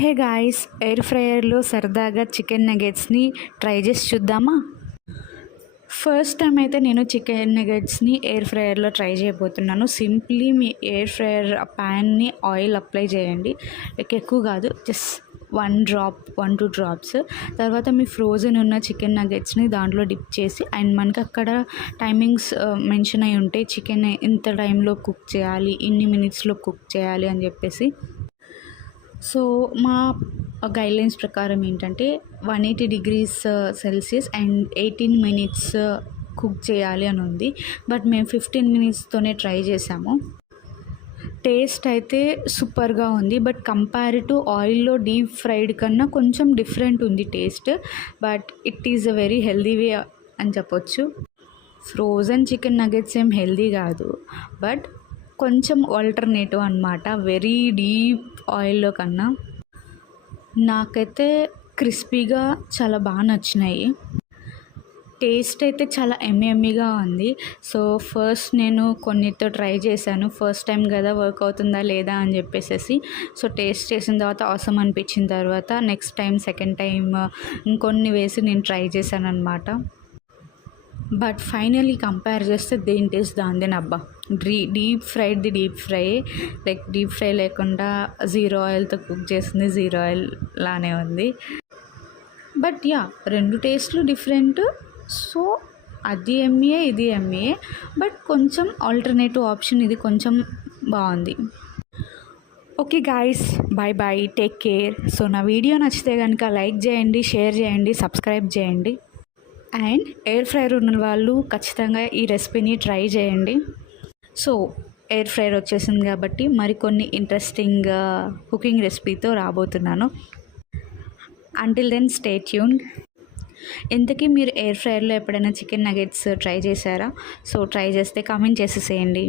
Hey guys, air ఫ్రైయర్లో సరదాగా chicken నగెట్స్ని try చేసి చూద్దామా? ఫస్ట్ టైం అయితే నేను చికెన్ నగెట్స్ని ఎయిర్ ఫ్రైయర్లో ట్రై చేయబోతున్నాను. సింప్లీ మీ ఎయిర్ ఫ్రైయర్ ప్యాన్ని ఆయిల్ అప్లై చేయండి. ఎక్కువ కాదు, జస్ట్ 1-2 డ్రాప్స్. తర్వాత మీ ఫ్రోజన్ ఉన్న చికెన్ నగెట్స్ని దాంట్లో డిప్ చేసి, అండ్ మనకి అక్కడ టైమింగ్స్ మెన్షన్ అయి ఉంటాయి. చికెన్ ఇంత టైంలో కుక్ చేయాలి, ఇన్ని మినిట్స్లో కుక్ చేయాలి అని చెప్పేసి. సో మా గైడ్లైన్స్ ప్రకారం ఏంటంటే 180 degrees Celsius and 18 minutes cook చేయాలి అని ఉంది. బట్ మేము 15 minutestోనే ట్రై చేసాము. టేస్ట్ అయితే సూపర్గా ఉంది. బట్ కంపేర్ టు ఆయిల్లో డీప్ ఫ్రైడ్ కన్నా కొంచెం డిఫరెంట్ ఉంది taste. But it is a very healthy way అని చెప్పొచ్చు. ఫ్రోజన్ చికెన్ నగెట్స్ ఏం హెల్దీ కాదు, బట్ కొంచెం ఆల్టర్నేటివ్ అనమాట వెరీ డీప్ ఆయిల్లో కన్నా. నాకైతే క్రిస్పీగా చాలా బాగా నచ్చినాయి. టేస్ట్ అయితే చాలా ఎమ్మీగా ఉంది. సో ఫస్ట్ నేను కొన్నిటితో ట్రై చేశాను. ఫస్ట్ టైం కదా, వర్క్ అవుతుందా లేదా అని చెప్పేసి. సో టేస్ట్ చేసిన తర్వాత అవసరం అనిపించిన తర్వాత నెక్స్ట్ టైం, సెకండ్ టైం ఇంకొన్ని వేసి నేను ట్రై చేశాను అనమాట. బట్ ఫైనలీ కంపేర్ చేస్తే దేని టేస్ట్ దాందేనబ్బా. Deep fry, like deep fry లేకుండా జీరో ఆయిల్తో కుక్ చేసింది జీరో ఆయిల్ లానే ఉంది. బట్ యా, రెండు టేస్ట్లు డిఫరెంట్. సో అది ఎమ్మీయే, ఇది ఎమ్మీయే. బట్ కొంచెం ఆల్టర్నేటివ్ ఆప్షన్ ఇది, కొంచెం బాగుంది. Okay guys, bye bye, take care. So నా వీడియో నచ్చితే కనుక లైక్ చేయండి, షేర్ చేయండి, సబ్స్క్రైబ్ చేయండి. అండ్ ఎయిర్ ఫ్రైయర్ ఉన్న వాళ్ళు ఖచ్చితంగా ఈ రెసిపీని ట్రై చేయండి. సో ఎయిర్ ఫ్రైయర్ వచ్చేసింది కాబట్టి మరికొన్ని ఇంట్రెస్టింగ్ కుకింగ్ రెసిపీతో రాబోతున్నాను. Until then stay tuned. ఇంతకీ మీరు ఎయిర్ ఫ్రైయర్లో ఎప్పుడైనా చికెన్ నగెట్స్ ట్రై చేశారా? సో ట్రై చేస్తే కామెంట్ చేసేసేయండి.